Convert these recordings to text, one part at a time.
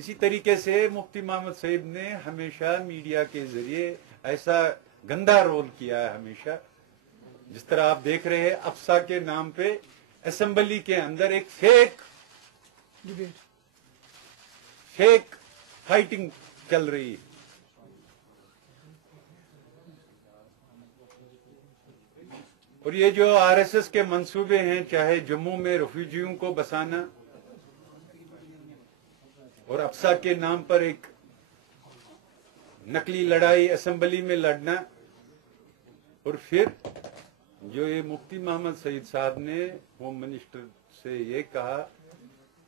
इसी तरीके से मुफ्ती मोहम्मद सईद ने हमेशा मीडिया के जरिए ऐसा गंदा रोल किया है हमेशा। जिस तरह आप देख रहे हैं अफसा के नाम पे असेंबली के अंदर एक फेक फाइटिंग चल रही है। और ये जो आरएसएस के मंसूबे हैं, चाहे जम्मू में रेफ्यूजियों को बसाना और अफसा के नाम पर एक नकली लड़ाई असेंबली में लड़ना, और फिर जो ये मुफ्ती मोहम्मद सईद साहब ने होम मिनिस्टर से ये कहा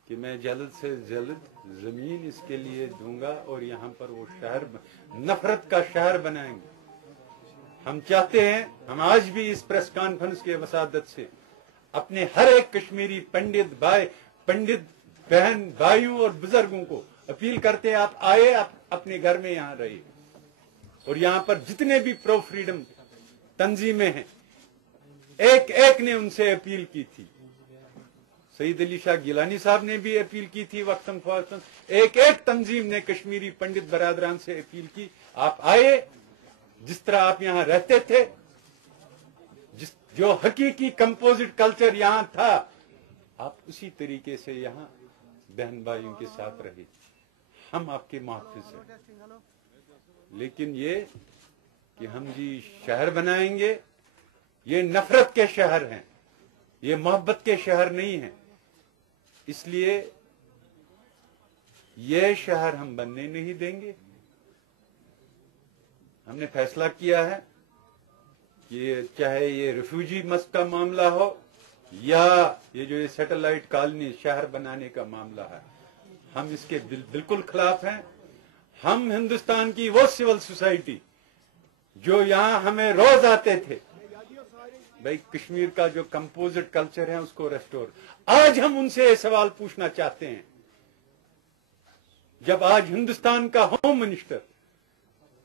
कि मैं जल्द से जल्द जमीन इसके लिए दूंगा और यहाँ पर वो शहर नफरत का शहर बनाएंगे। हम चाहते हैं, हम आज भी इस प्रेस कॉन्फ्रेंस के वसादत से अपने हर एक कश्मीरी पंडित भाई, पंडित बहन भाइयों और बुजुर्गों को अपील करते हैं, आप आए, आप अपने घर में यहाँ रहिए। और यहाँ पर जितने भी प्रो फ्रीडम तंजीमें हैं, एक एक ने उनसे अपील की थी। सईद अली शाह गिलानी साहब ने भी अपील की थी वक्तन फवक्तन, एक एक तंजीम ने कश्मीरी पंडित बरादरान से अपील की, आप आए, जिस तरह आप यहाँ रहते थे, जो हकीकी कंपोजिट कल्चर यहाँ था, आप उसी तरीके से यहाँ बहन भाइयों के साथ रहे। हम आपके मुहाफिज हैं। लेकिन ये कि हम जी शहर बनाएंगे, ये नफरत के शहर हैं, ये मोहब्बत के शहर नहीं हैं। इसलिए ये शहर हम बनने नहीं देंगे। हमने फैसला किया है कि चाहे ये रिफ्यूजी मस का मामला हो या ये जो ये सैटेलाइट कॉलोनी शहर बनाने का मामला है, हम इसके बिल्कुल खिलाफ हैं। हम हिंदुस्तान की वो सिविल सोसाइटी जो यहाँ हमें रोज आते थे, भाई कश्मीर का जो कंपोजिट कल्चर है उसको रेस्टोर, आज हम उनसे ये सवाल पूछना चाहते हैं। जब आज हिंदुस्तान का होम मिनिस्टर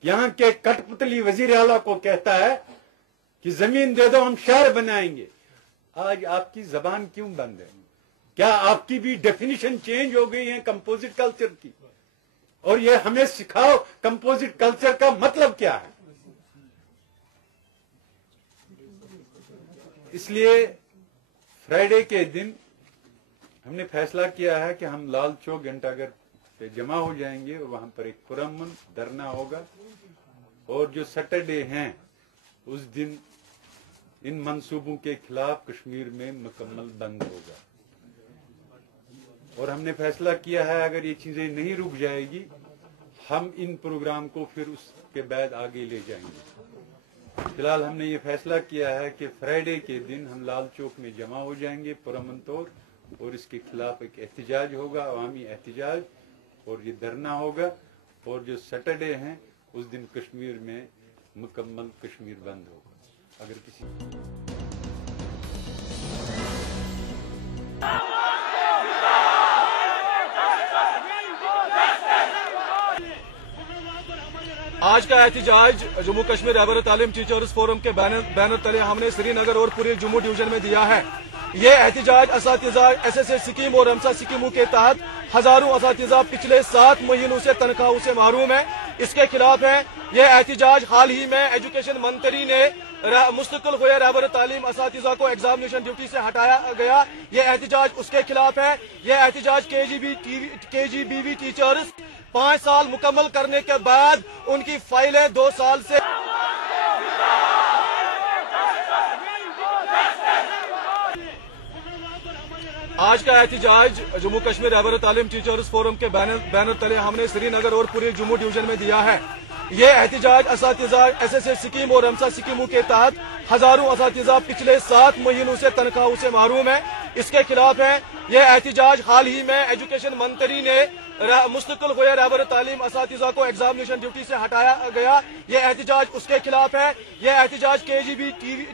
यहाँ के कठपुतली वजीर आला को कहता है कि जमीन दे दो, हम शहर बनाएंगे, आज आपकी जबान क्यों बंद है? क्या आपकी भी डेफिनेशन चेंज हो गई है कंपोजिट कल्चर की? और ये हमें सिखाओ कंपोजिट कल्चर का मतलब क्या है। इसलिए फ्राइडे के दिन हमने फैसला किया है कि हम लाल चौक घंटाघर पे जमा हो जाएंगे और वहां पर एक पुरअमन धरना होगा। और जो सैटरडे हैं उस दिन इन मंसूबों के खिलाफ कश्मीर में मुकम्मल बंद होगा। और हमने फैसला किया है अगर ये चीजें नहीं रुक जाएगी, हम इन प्रोग्राम को फिर उसके बाद आगे ले जाएंगे। फिलहाल हमने ये फैसला किया है कि फ्राइडे के दिन हम लाल चौक में जमा हो जाएंगे पुरअमन तौर, और इसके खिलाफ एक एहतजाज होगा, अवामी एहतजाज, और ये धरना होगा। और जो सैटरडे हैं उस दिन कश्मीर में मुकम्मल कश्मीर बंद होगा। अगर किसी आज का एहतजाज जम्मू कश्मीर रहबर तालीम टीचर्स फोरम के बैनर तले हमने श्रीनगर और पूरे जम्मू डिवीजन में दिया है। ये एहतजाज असातिज़ा एसएसए स्कीम और रमसा स्कीमों के तहत हजारों असातिज़ा पिछले 7 महीनों से तनख्वाहों से महरूम है, इसके खिलाफ है। ये एहतजाज हाल ही में एजुकेशन मंत्री ने मुस्तकिल हुए रहबर तालीम असातिज़ा को एग्जामिनेशन ड्यूटी से हटाया गया, ये एहतजाज उसके खिलाफ है। ये एहतजाज केजीबीवी टीचर्स 5 साल मुकम्मल करने के बाद उनकी फाइलें 2 साल से आज का एहतजाज जम्मू कश्मीर रहबर तालीम टीचर्स फोरम के बैनर तले हमने श्रीनगर और पूरे जम्मू डिवीजन में दिया है। ये एहतजाज असातिज़ा एसएसए स्कीम और रमसा स्कीमों के तहत हजारों असातिज़ा पिछले 7 महीनों से तनख्वाहों से महरूम है, इसके खिलाफ है। ये एहतजाज हाल ही में एजुकेशन मंत्री ने मुस्तकिल हुए रहबर तालीम असातिज़ा को एग्जामिनेशन ड्यूटी से हटाया गया, ये एहतजाज उसके खिलाफ है। ये एहतजाज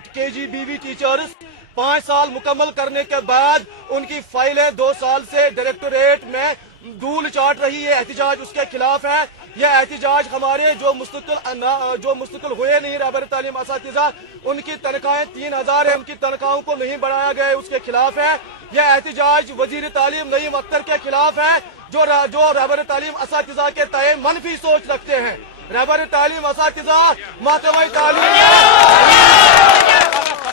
केजीबीवी टीचर्स 5 साल मुकम्मल करने के बाद उनकी फाइलें 2 साल से डायरेक्टोरेट में धूल चाट रही है, एहतजाज उसके खिलाफ है। यह एहतजाज हमारे जो मुस्तकिल हुए नहीं रहबर तालीम असातिज़ा, उनकी तनख्वाहें 3000 है, उनकी तनख्वाहों को नहीं बढ़ाया गया, उसके खिलाफ है। यह एहतिजाज वजीर तालीम नईम अख्तर के खिलाफ है, जो रहबर तालीम असातिज़ा के तय मनफी सोच रखते हैं। रहबर तालीम असातिज़ा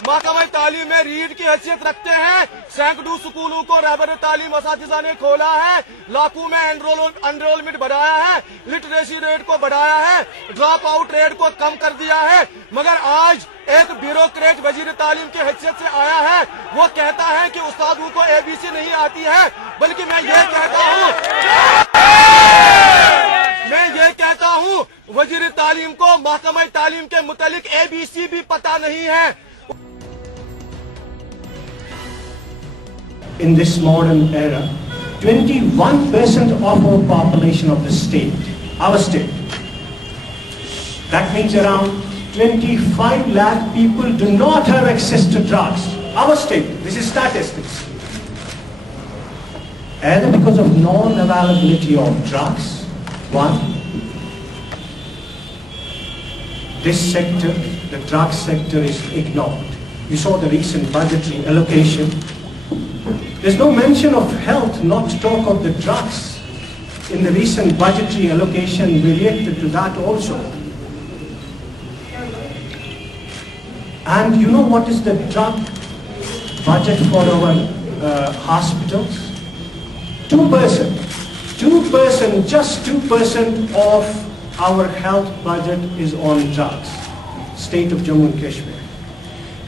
महकमा तालीम में रीढ़ की हैसियत रखते हैं। सैकड़ों स्कूलों को रहबर तालीम असातिज़ा ने खोला है, लाखों में एनरोलमेंट बढ़ाया है, लिटरेसी रेट को बढ़ाया है, ड्रॉप आउट रेट को कम कर दिया है। मगर आज एक ब्यूरोक्रेट वजीर तालीम की हैसियत से आया है, वो कहता है कि उस्तादों को ABC नहीं आती है, बल्कि मैं ये कहता हूँ वजीर तालीम को महकमा तालीम के मुतालिक ABC भी पता नहीं है। In this modern era, 21% of our population of the state, our state, that means around 25 lakh people do not have access to drugs. Our state, this is statistics. Either because of non-availability of drugs, one, this sector, the drug sector, is ignored. You saw the recent budgetary allocation. There's no mention of health, not to talk of the drugs. In the recent budgetary allocation, we reacted to that also. And you know what is the drug budget for our hospitals? 2%. 2%, just 2% of our health budget is on drugs. State of Jammu and Kashmir.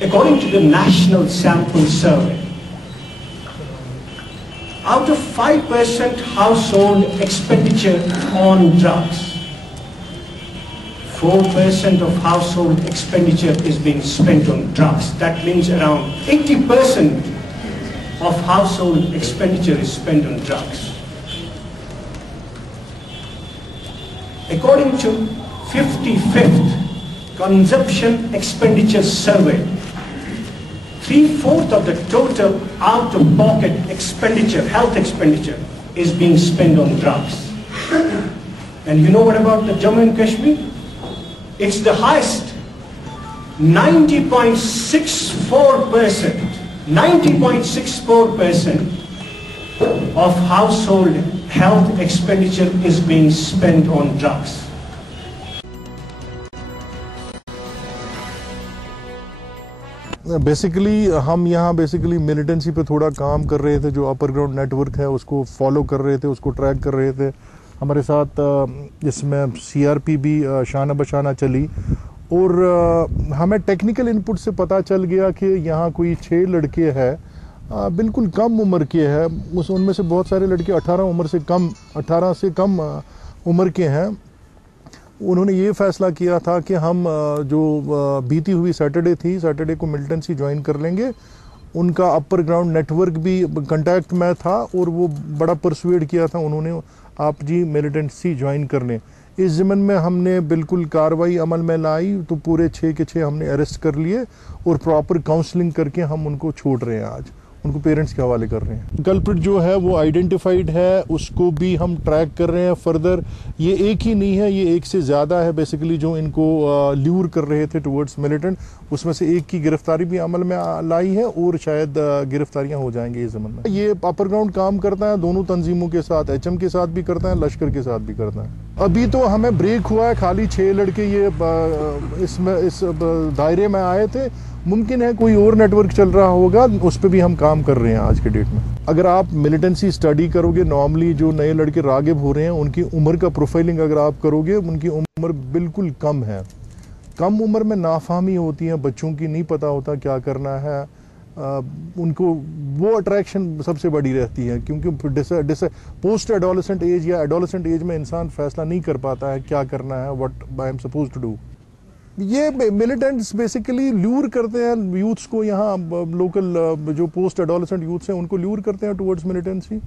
According to the National Sample Survey, out of 5% household expenditure on drugs, 4% of household expenditure is being spent on drugs. That means around 80% of household expenditure is spent on drugs. According to 55th Consumption Expenditure Survey, 3/4 of the total out-of-pocket expenditure, health expenditure, is being spent on drugs. And you know what about the Jammu and Kashmir? It's the highest, 90.64%. 90.64% of household health expenditure is being spent on drugs. Basically हम यहाँ basically militancy पे थोड़ा काम कर रहे थे, जो upper ground network है उसको फॉलो कर रहे थे, उसको ट्रैक कर रहे थे। हमारे साथ इसमें CRP भी शाना बशाना चली और हमें टेक्निकल इनपुट से पता चल गया कि यहाँ कोई 6 लड़के हैं, बिल्कुल कम उम्र के हैं। उनमें से बहुत सारे लड़के 18 से कम उम्र के हैं। उन्होंने ये फैसला किया था कि हम जो बीती हुई सैटरडे को मिलिटेंसी ज्वाइन कर लेंगे। उनका अपर ग्राउंड नेटवर्क भी कांटेक्ट में था और वो बड़ा परसुएड किया था उन्होंने, आप जी मिलिटेंसी ज्वाइन कर लें। इस ज़मन में हमने बिल्कुल कार्रवाई अमल में लाई तो पूरे 6 के 6 हमने अरेस्ट कर लिए और प्रॉपर काउंसलिंग करके हम उनको छोड़ रहे हैं, आज उनको पेरेंट्स के हवाले कर रहे हैं। कल्प्रिट जो है वो आइडेंटिफाइड है, उसको भी हम ट्रैक कर रहे हैं फर्दर। ये एक ही नहीं है, ये एक से ज़्यादा है बेसिकली जो इनको ल्यूर कर रहे थे टुवर्ड्स मिलिटेंट। उसमें से एक की गिरफ्तारी भी अमल में लाई है और शायद गिरफ्तारियां हो जाएंगी इस ज़मन में। ये अपर ग्राउंड काम करता है दोनों तंजीमों के साथ, HM के साथ भी करता है, लश्कर के साथ भी करता है। अभी तो हमें ब्रेक हुआ है, खाली 6 लड़के ये इस दायरे में आए थे। मुमकिन है कोई और नेटवर्क चल रहा होगा, उस पर भी हम काम कर रहे हैं आज के डेट में। अगर आप मिलिटेंसी स्टडी करोगे, नॉर्मली जो नए लड़के रागिब हो रहे हैं उनकी उम्र का प्रोफाइलिंग अगर आप करोगे, उनकी उम्र बिल्कुल कम है। कम उम्र में नाफहमी होती है, बच्चों की नहीं पता होता क्या करना है, उनको वो अट्रैक्शन सबसे बड़ी रहती है, क्योंकि पोस्ट एडोलेसेंट एज या एडोलेसेंट एज में इंसान फैसला नहीं कर पाता है क्या करना है, what I am supposed to do. ये मिलिटेंट्स बेसिकली ल्यूर करते हैं यूथ्स को, यहाँ लोकल जो पोस्ट एडोलेसेंट यूथ्स हैं उनको ल्यूर करते हैं टुवर्ड्स मिलिटेंसी।